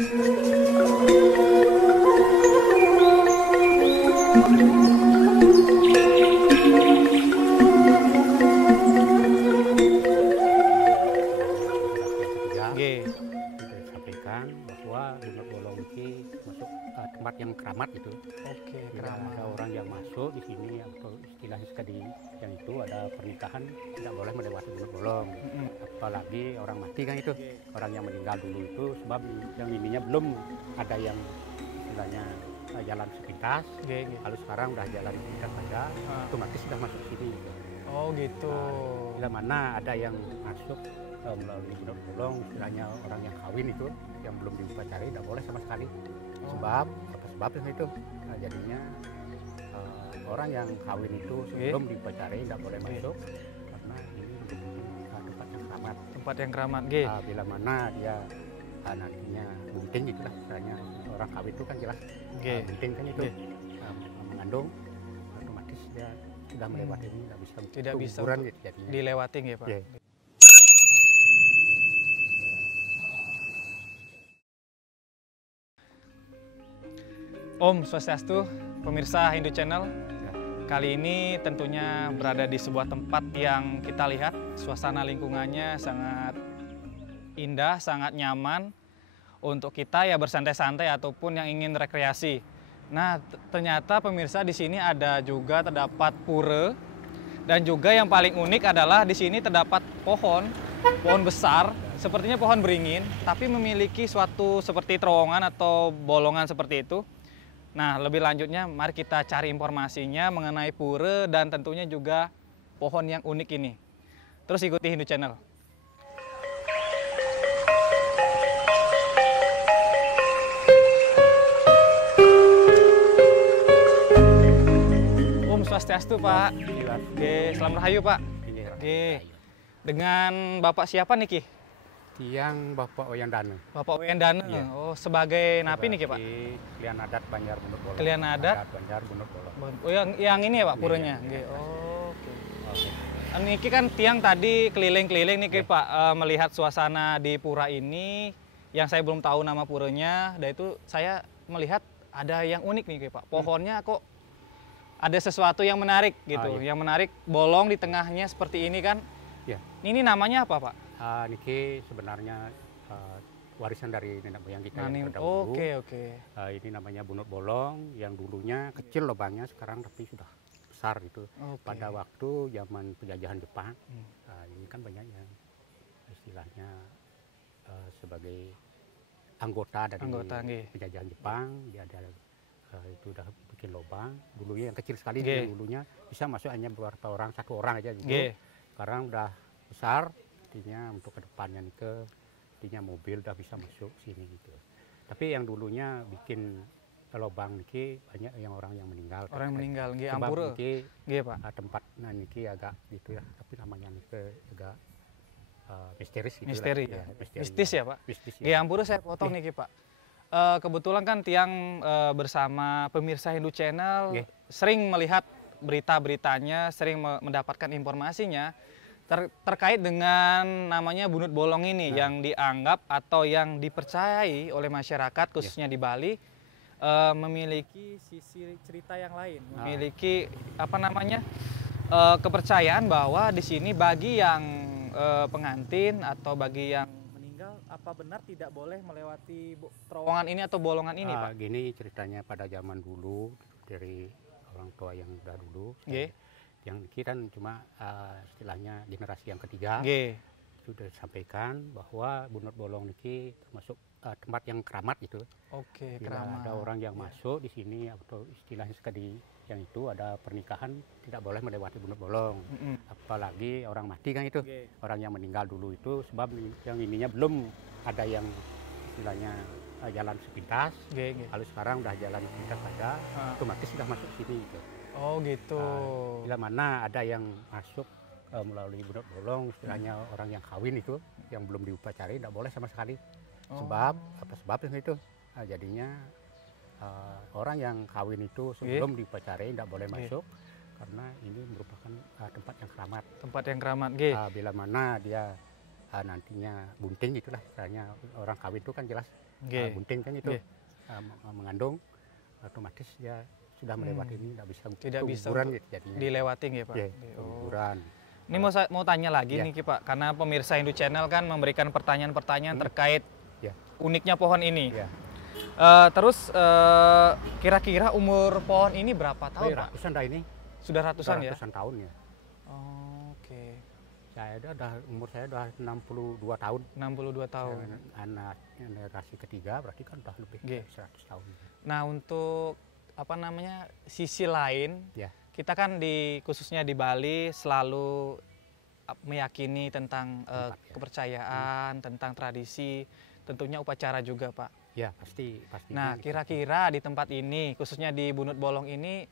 Sampaikan bahwa bunur bolong ini masuk tempat yang keramat itu. Oke, Bila keramat. ada orang yang masuk di sini atau istilahnya sekali yang itu ada pernikahan tidak boleh melewati bunur bolong. Apalagi orang mati kan itu, orang yang meninggal dulu itu sebab yang ininya belum ada yang istilahnya jalan sepintas. Kalau sekarang udah jalan sepintas saja, otomatis sudah masuk sini. Gitu. Oh gitu. Bila mana ada yang masuk melalui bunur bolong, istilahnya orang yang kawin itu yang belum diupacari tidak boleh sama sekali. Sebab apa sebabnya itu? Nah, jadinya orang yang kawin itu sebelum diupacari tidak boleh masuk karena ini tempat yang keramat. Tempat yang keramat. Bila mana dia nantinya bunting itulah, istilahnya orang kawin itu kan jelas bunting kan itu mengandung, otomatis dia sudah melewati ini tidak bisa gitu, dilewati ya Pak. Om Swastiastu, pemirsa Hindu Channel. Kali ini tentunya berada di sebuah tempat yang kita lihat suasana lingkungannya sangat indah, sangat nyaman untuk kita ya bersantai-santai ataupun yang ingin rekreasi. Nah, ternyata pemirsa di sini ada juga terdapat pura dan juga yang paling unik adalah di sini terdapat pohon besar, sepertinya pohon beringin, tapi memiliki suatu seperti terowongan atau bolongan seperti itu. Nah, lebih lanjutnya mari kita cari informasinya mengenai pura dan tentunya juga pohon yang unik ini. Terus ikuti Hindu Channel. Om Swastiastu Pak. Oke, selamat rahayu Pak. Oke. Dengan Bapak siapa nih Ki? Tiang Bapak Oyandana. Bapak Oyandana. Iya. Oh, sebagai napi nih Ki Pak? Kelian adat Banjar Bunur Bolong. Kelian adat Banjar Bunur Bolong. Oh, yang ini ya Pak puranya. Iya. Oh, oke. Niki kan tiang tadi keliling-keliling nih Ki Pak, melihat suasana di pura ini yang saya belum tahu nama puranya, dan itu saya melihat ada yang unik nih Ki Pak. Pohonnya kok ada sesuatu yang menarik gitu. Yang menarik bolong di tengahnya seperti ini kan. Ya. Ini namanya apa Pak? Niki sebenarnya warisan dari nenek moyang kita yang terdahulu. Oke. Ini namanya bunur bolong yang dulunya kecil lubangnya, sekarang tapi sudah besar gitu. Pada waktu zaman penjajahan Jepang, ini kan banyak yang istilahnya sebagai anggota dari penjajahan Jepang, dia ada itu udah bikin lubang. Dulunya yang kecil sekali, dulunya bisa masuk hanya beberapa orang, satu orang aja gitu. Sekarang udah besar. Artinya untuk kedepannya nih artinya mobil udah bisa masuk sini gitu. Tapi yang dulunya bikin lubang niki banyak yang orang yang meninggal. Orang yang meninggal, Ampura. Pak. Tempat niki agak gitu ya, tapi namanya niki agak mistis gitu. Mistis ya Pak. Mistis. Ya. Ampura saya potong nih Pak. Kebetulan kan tiang bersama pemirsa Hindu Channel sering melihat berita-beritanya, sering mendapatkan informasinya terkait dengan namanya bunur bolong ini yang dianggap atau yang dipercayai oleh masyarakat khususnya di Bali memiliki sisi cerita yang lain, memiliki apa namanya kepercayaan bahwa di sini bagi yang pengantin atau bagi yang meninggal apa benar tidak boleh melewati terowongan ini atau bolongan ini Pak? Gini ceritanya pada zaman dulu dari orang tua yang udah dulu. Yang kita cuma istilahnya generasi yang ketiga sudah disampaikan bahwa bunur bolong ini termasuk tempat yang keramat gitu. Keramat. Ada orang yang masuk di sini atau istilahnya sekali yang itu ada pernikahan tidak boleh melewati bunur bolong. Apalagi orang mati kan itu, orang yang meninggal dulu itu sebab yang ininya belum ada yang istilahnya jalan sepintas. Kalau sekarang udah jalan sepintas saja, otomatis sudah masuk sini gitu. Oh gitu. Bila mana ada yang masuk melalui bunur bolong, istilahnya orang yang kawin itu yang belum diupacari tidak boleh sama sekali. Sebab apa sebabnya itu? Jadinya orang yang kawin itu sebelum diupacari tidak boleh masuk karena ini merupakan tempat yang keramat. Tempat yang keramat. Bila mana dia nantinya bunting itulah, misalnya orang kawin itu kan jelas bunting kan itu mengandung, otomatis dia sudah melewati ini tidak bisa gitu, jadinya dilewatin ya Pak. keguguran. Ini mau tanya lagi nih Ki Pak, karena pemirsa Hindu Channel kan memberikan pertanyaan-pertanyaan terkait uniknya pohon ini. Terus kira-kira umur pohon ini berapa tahun Pak? Ratusan dah ini. Sudah ratusan ya? Ratusan tahun ya. Oke. Umur saya udah 62 tahun. 62 tahun. Anak generasi ketiga berarti kan udah lebih 100 tahun. Nah, untuk apa namanya sisi lain, kita kan khususnya di Bali selalu meyakini tentang kepercayaan, tentang tradisi, tentunya upacara juga Pak. Ya pasti. Nah, kira-kira di tempat ini, khususnya di Bunut Bolong ini,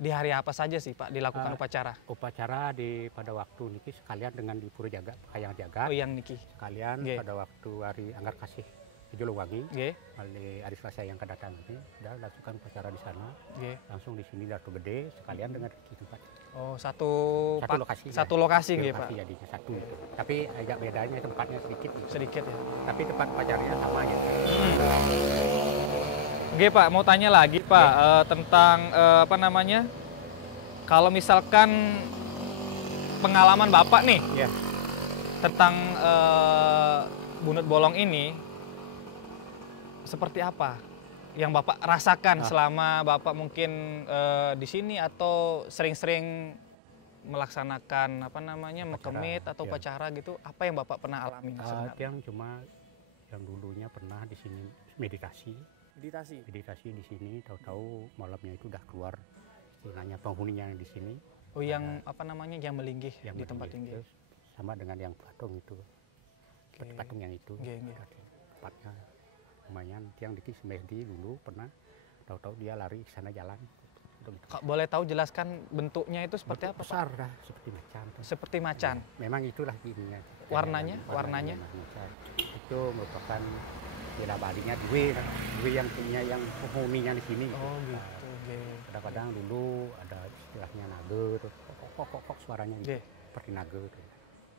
di hari apa saja sih Pak dilakukan upacara? Upacara pada waktu niki sekalian dengan di Pura Jagat, Kayang Jagat. Oh yang niki. Sekalian pada waktu hari Anggar Kasih di Jolowangi, hari Selasa yang akan datang ini sudah lakukan upacara di sana. Langsung di sini Datu Gede sekalian dengan di tempat. Oh satu lokasi. Satu lokasi Pak. Jadinya satu. Tapi agak bedanya tempatnya sedikit ya. Tapi tempat upacaranya sama ya. Pak, mau tanya lagi Pak tentang apa namanya? Kalau misalkan pengalaman Bapak nih tentang Bunut Bolong ini, seperti apa yang Bapak rasakan selama Bapak mungkin di sini atau sering-sering melaksanakan apa namanya mekemit atau upacara gitu? Apa yang Bapak pernah alami sebenarnya? Yang dulunya pernah di sini meditasi di sini, tahu-tahu malamnya itu udah keluar istilahnya penghuninya yang di sini. Oh yang apa namanya yang melinggih di tempat tinggi. Sama dengan yang patung itu, patung yang itu tempatnya lumayan. Yang di Semedi dulu pernah, tahu-tahu dia lari ke sana jalan. Boleh tahu jelaskan bentuknya itu seperti apa? Besar dah, seperti macan. Memang itulah ininya. Warnanya? Itu merupakan bela badinya Dwi yang punya yang penghuninya di sini. Oh gitu. Kadang-kadang dulu ada istilahnya naga, kok suaranya gitu, seperti naga.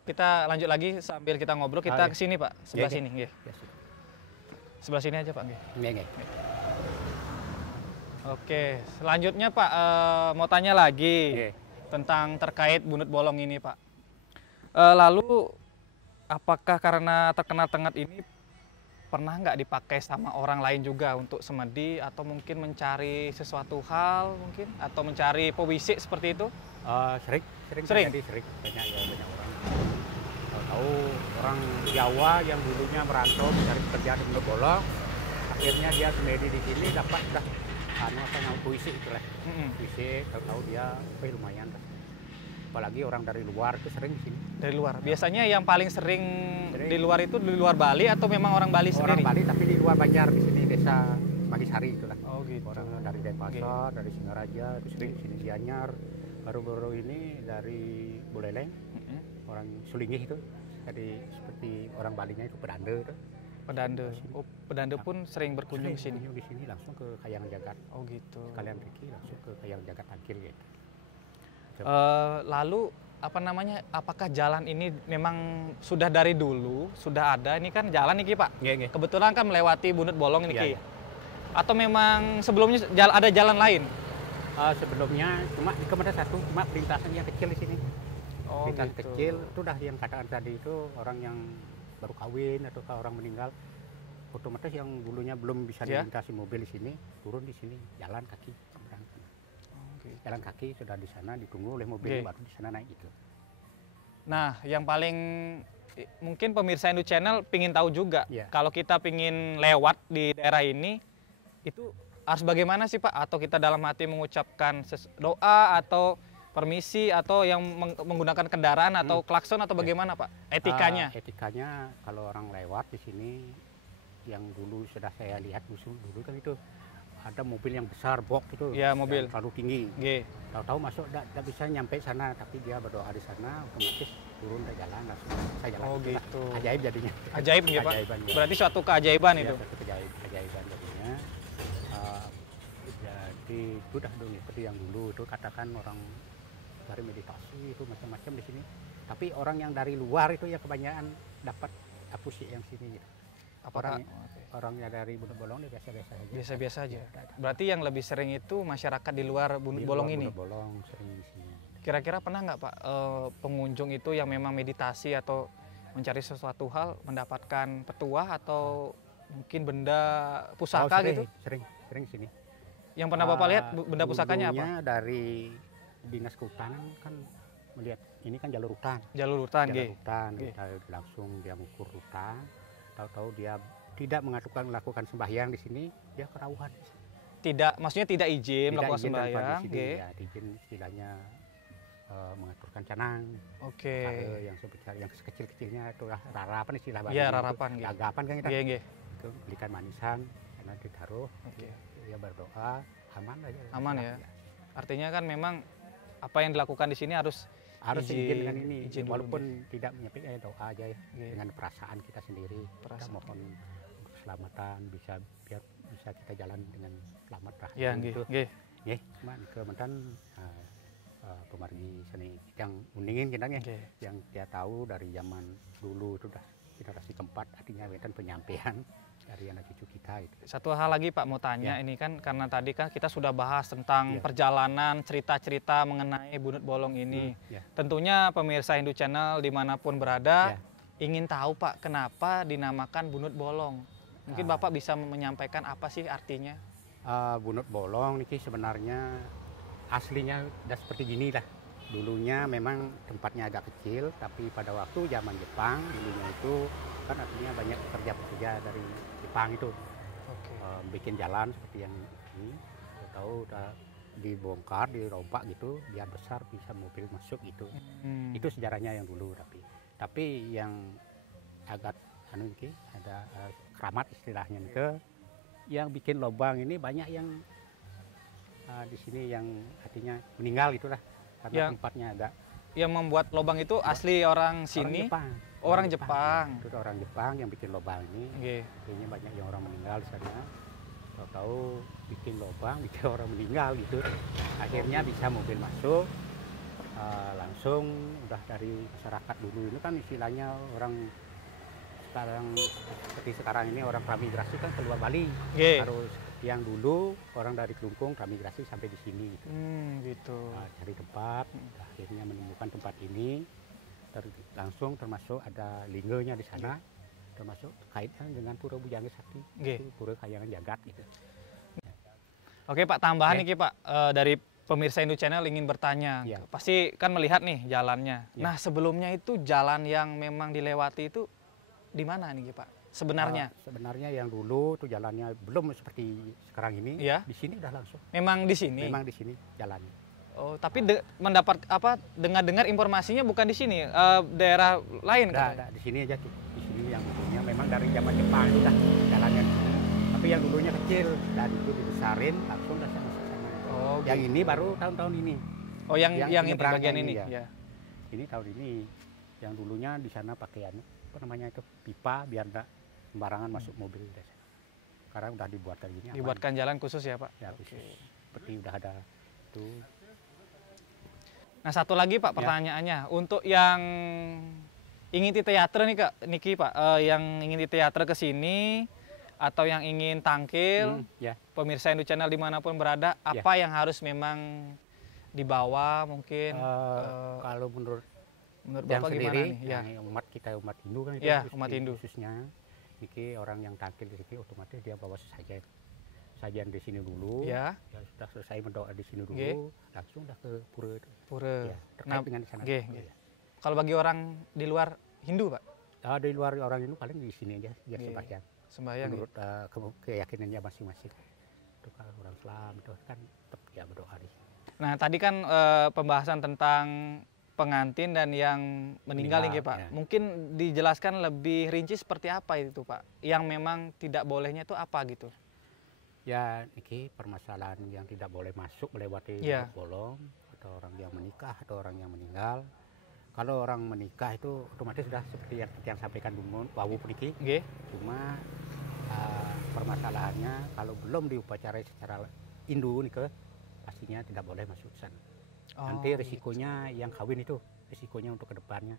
Kita lanjut lagi sambil kita ngobrol. Kita ke sini Pak, sebelah sini. Sebelah sini aja Pak. Oke, selanjutnya Pak mau tanya lagi tentang terkait Bunut Bolong ini Pak. Lalu apakah karena terkenal tengat ini pernah nggak dipakai sama orang lain juga untuk semedi atau mungkin mencari sesuatu hal mungkin atau mencari pewisik seperti itu? Sering. Banyak orang. Tahu orang Jawa yang dulunya merantau mencari kerja di Bunut Bolong, akhirnya dia semedi di sini dapat puisi itulah. Puisi, tahu dia lumayan. Apalagi orang dari luar itu sering di sini. Dari luar. Biasanya yang paling sering di luar itu di luar Bali atau memang orang Bali sendiri? Orang Bali tapi di luar Banjar di sini desa Magisari itulah. Oh gitu. Orang dari Denpasar, dari Singaraja itu sering di sini Gianyar. Baru-baru ini dari Buleleng, orang Sulingih itu. Jadi seperti orang Balinya itu Pedande itu. Pedande pun sering berkunjung di sini. Di sini langsung ke Kayang Jagat. Oh gitu. Sekalian pergi langsung ke Kayang Jagat Tangkil gitu. Lalu apa namanya? Apakah jalan ini memang sudah dari dulu sudah ada? Ini kan jalan nih Ki Pak. Kebetulan kan melewati Bunut Bolong ini Ki. Atau memang sebelumnya ada jalan lain? Sebelumnya cuma di Kementerian satu, cuma perlintasan yang kecil di sini. Perlintasan gitu. kecil itu dah yang katakan tadi itu orang yang baru kawin atau orang meninggal, otomatis yang dulunya belum bisa dilintasi mobil di sini, turun di sini jalan kaki. Jalan kaki sudah di sana ditunggu oleh mobil baru di sana naik itu. Nah, yang paling mungkin pemirsa Hindu Channel pingin tahu juga, kalau kita pingin lewat di daerah ini, itu harus bagaimana sih Pak? Atau kita dalam hati mengucapkan doa atau permisi atau yang menggunakan kendaraan atau klakson atau bagaimana Pak? Etikanya? Etikanya kalau orang lewat di sini, yang dulu sudah saya lihat dulu kan itu ada mobil yang besar box itu, mobil terlalu tinggi. Tahu-tahu masuk tidak bisa nyampe sana, tapi dia berdoa di sana, otomatis turun dari jalan langsung saya jalan. Oh gitu. Ajaib jadinya. Ajaib ya Pak. Berarti suatu keajaiban itu. Suatu keajaiban jadinya. Jadi sudah dong seperti yang dulu itu katakan orang dari meditasi itu macam-macam di sini. Tapi orang yang dari luar itu ya kebanyakan dapat apusi yang sini. Gitu. Orangnya dari Bunut Bolong dia biasa-biasa aja. Biasa-biasa aja. Berarti yang lebih sering itu masyarakat di luar Bunut Bolong ini? Bunut Bolong sering di sini. Kira-kira pernah nggak Pak pengunjung itu yang memang meditasi atau mencari sesuatu hal mendapatkan petuah atau mungkin benda pusaka gitu? Sering sini. Yang pernah Bapak lihat benda pusakanya apa? Dari Dinas Kehutanan kan melihat ini kan jalur hutan. Jalur hutan, Kita langsung dia mengukur hutan. Tahu-tahu dia tidak melakukan sembahyang di sini, dia kerauhan. Maksudnya tidak izin melakukan sembahyang. Ya, izin istilahnya mengaturkan canang. Yang sebesar, yang sekecil-kecilnya itu rarapan istilah bahasa. Iya, rarapan. Agapan kan kita. Itu belikan manisan, karena ditaruh. Dia berdoa, aman aja. Aman ya. Artinya kan memang apa yang dilakukan di sini harus izin dengan ini. Walaupun tidak menyampaikan doa aja ya. Dengan perasaan kita sendiri. Kita mohon untuk keselamatan, biar bisa kita jalan dengan selamat lah. Ya, gitu. Cuman kemudian pemargi seni yang uningin kita yang dia tahu dari zaman dulu itu sudah generasi keempat, artinya kan penyampaian dari anak cucu kita itu. Satu hal lagi Pak mau tanya, ini kan karena tadi kan kita sudah bahas tentang perjalanan cerita-cerita mengenai Bunut Bolong ini. Tentunya pemirsa Hindu Channel dimanapun berada ingin tahu Pak kenapa dinamakan Bunut Bolong. Mungkin Bapak bisa menyampaikan apa sih artinya? Bunut Bolong ini sebenarnya aslinya udah seperti gini lah. Dulunya memang tempatnya agak kecil, tapi pada waktu zaman Jepang dulunya itu kan artinya banyak pekerja-pekerja dari Jepang itu bikin jalan seperti yang ini. Tahu udah dibongkar, dirompak gitu, biar besar bisa mobil masuk gitu. Itu sejarahnya yang dulu, tapi yang agak ada keramat istilahnya itu, yang bikin lubang ini banyak yang di sini yang artinya meninggal itulah karena tempatnya agak. Yang membuat lubang itu asli orang sini. Orang Jepang. Itu orang Jepang yang bikin lubang ini. Kayaknya banyak yang orang meninggal di sana. Tahu bikin lubang, bikin orang meninggal gitu. Akhirnya bisa mobil masuk. Langsung udah dari masyarakat dulu ini kan istilahnya orang seperti sekarang ini orang pramigrasi kan keluar Bali. Harus yang dulu orang dari Kelungkung pramigrasi sampai di sini gitu. Cari tempat, akhirnya menemukan tempat ini, langsung termasuk ada lingganya di sana, termasuk kaitan dengan Pura Bujangga Sakti, Pura Kayangan Jagat gitu. Oke Pak, tambahan nih Pak dari pemirsa Hindu Channel ingin bertanya, pasti kan melihat nih jalannya. Nah sebelumnya itu jalan yang memang dilewati itu di mana nih Pak? Sebenarnya yang dulu tuh jalannya belum seperti sekarang ini. Di sini udah langsung. Memang di sini. Memang di sini jalannya. Oh, tapi mendapat dengar informasinya bukan di sini, daerah lain kan? Di sini aja tuh. Di sini yang dulunya memang dari zaman Jepang itu dah jalannya. Tapi yang dulunya kecil dan itu dibesarin langsung dah sana. Yang ini baru tahun-tahun ini. Oh, yang ini bagian ini ya. Ini tahun ini. Yang dulunya di sana pakai apa namanya itu pipa biar enggak sembarangan masuk mobil. Sekarang udah dibuatkan gini. Dibuatkan jalan khusus ya Pak? Ya khusus. Seperti udah ada itu. Nah satu lagi Pak pertanyaannya, untuk yang ingin di teater nih Kak Niki Pak, yang ingin di teater ke sini atau yang ingin tangkil, pemirsa Hindu Channel dimanapun berada, apa yang harus memang dibawa mungkin? Kalau menurut Bapak sendiri, gimana nih? Umat kita umat Hindu kan itu, umat Hindu khususnya, Niki orang yang tangkil di sini otomatis dia bawa sajian di sini dulu, ya sudah selesai berdoa di sini dulu, langsung udah ke pura. Terkait dengan sana. Kalau bagi orang di luar Hindu Pak? Di luar orang Hindu paling di sini aja dia sembahyang. Menurut keyakinannya masing-masing. Itu kalau orang Islam itu kan tetap dia berdoa di sini. Nah tadi kan pembahasan tentang pengantin dan yang meninggal nih Pak. Mungkin dijelaskan lebih rinci seperti apa itu Pak? Yang memang tidak bolehnya itu apa gitu? Ya, ini permasalahan yang tidak boleh masuk melewati bolong, atau orang yang menikah atau orang yang meninggal. Kalau orang menikah itu otomatis sudah seperti yang sampaikan Wawu Niki. Cuma permasalahannya kalau belum diupacarai secara Hindu nih pastinya tidak boleh masuk sana. Nanti risikonya yang kawin itu risikonya untuk kedepannya.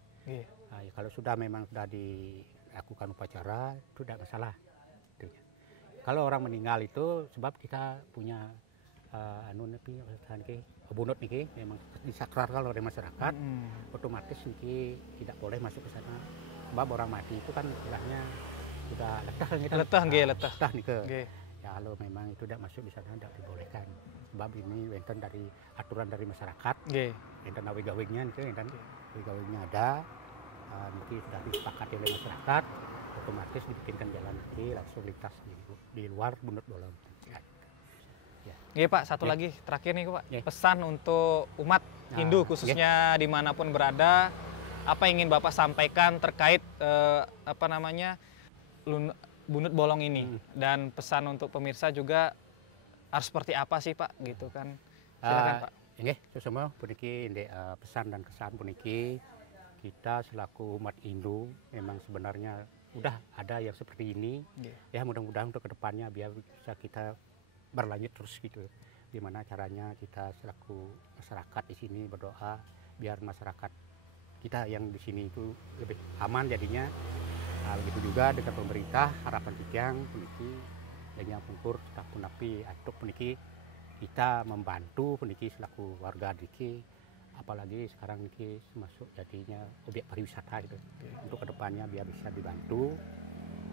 Nah, ya, kalau sudah memang sudah dilakukan upacara itu tidak masalah. Kalau orang meninggal itu sebab kita punya bunut niki memang disakralkan oleh masyarakat, otomatis niki tidak boleh masuk ke sana. Sebab orang mati itu kan istilahnya sudah letah niki. Ya kalau memang itu tidak masuk di sana tidak dibolehkan. Sebab ini wonten dari aturan dari masyarakat. Wonten awig-awignya niki, wonten awig-awignya ada. Niki sudah disepakati oleh masyarakat, otomatis dibikinkan jalan niki langsung lintas di luar Bunut Bolong. Iya Pak, satu lagi terakhir nih Pak, pesan untuk umat Hindu khususnya dimanapun berada, apa yang ingin Bapak sampaikan terkait Bunut Bolong ini, dan pesan untuk pemirsa juga harus seperti apa sih Pak, gitu kan? Silakan Pak. Ini semua puniki pesan dan kesan puniki kita selaku umat Hindu memang sebenarnya udah ada yang seperti ini, ya mudah-mudahan untuk kedepannya biar bisa kita berlanjut terus gitu. Gimana caranya kita selaku masyarakat di sini berdoa biar masyarakat kita yang di sini itu lebih aman jadinya. Begitu juga dengan pemerintah harapan tiang puniki yang pungkur kita punapi atau puniki kita membantu puniki selaku warga diki, apalagi sekarang niki masuk jadinya objek pariwisata gitu. Untuk kedepannya biar bisa dibantu.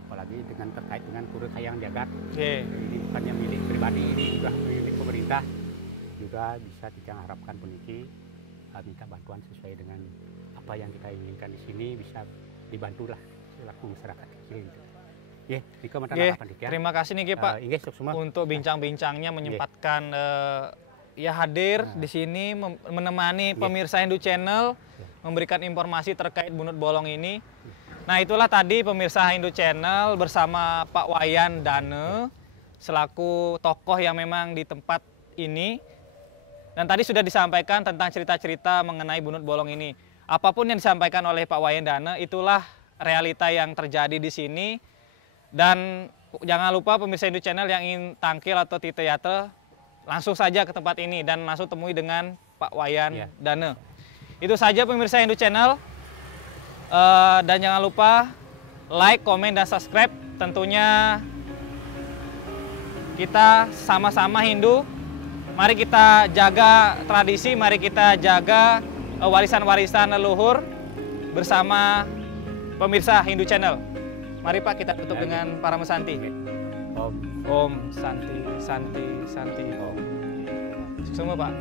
Apalagi dengan terkait dengan Pura Kayang Jagat, ini bukannya milik pribadi, ini juga milik pemerintah, juga bisa kita harapkan puniki minta bantuan sesuai dengan apa yang kita inginkan di sini bisa dibantulah selaku masyarakat kecil gitu. Terima kasih nih Pak untuk bincang-bincangnya menyempatkan hadir di sini menemani pemirsa Hindu Channel memberikan informasi terkait Bunut Bolong ini. Nah itulah tadi pemirsa Hindu Channel bersama Pak Wayan Dane selaku tokoh yang memang di tempat ini. Dan tadi sudah disampaikan tentang cerita-cerita mengenai Bunut Bolong ini. Apapun yang disampaikan oleh Pak Wayan Dane itulah realita yang terjadi di sini. Dan jangan lupa pemirsa Hindu Channel yang ingin tangkil atau titeyate langsung saja ke tempat ini dan langsung temui dengan Pak Wayan Dane. Itu saja pemirsa Hindu Channel. Dan jangan lupa like, komen, dan subscribe. Tentunya kita sama-sama Hindu. Mari kita jaga tradisi, mari kita jaga warisan-warisan leluhur bersama pemirsa Hindu Channel. Mari Pak kita tutup dengan Parama Santi. Om Santi, Santi, Santi, Om. Semua Pak.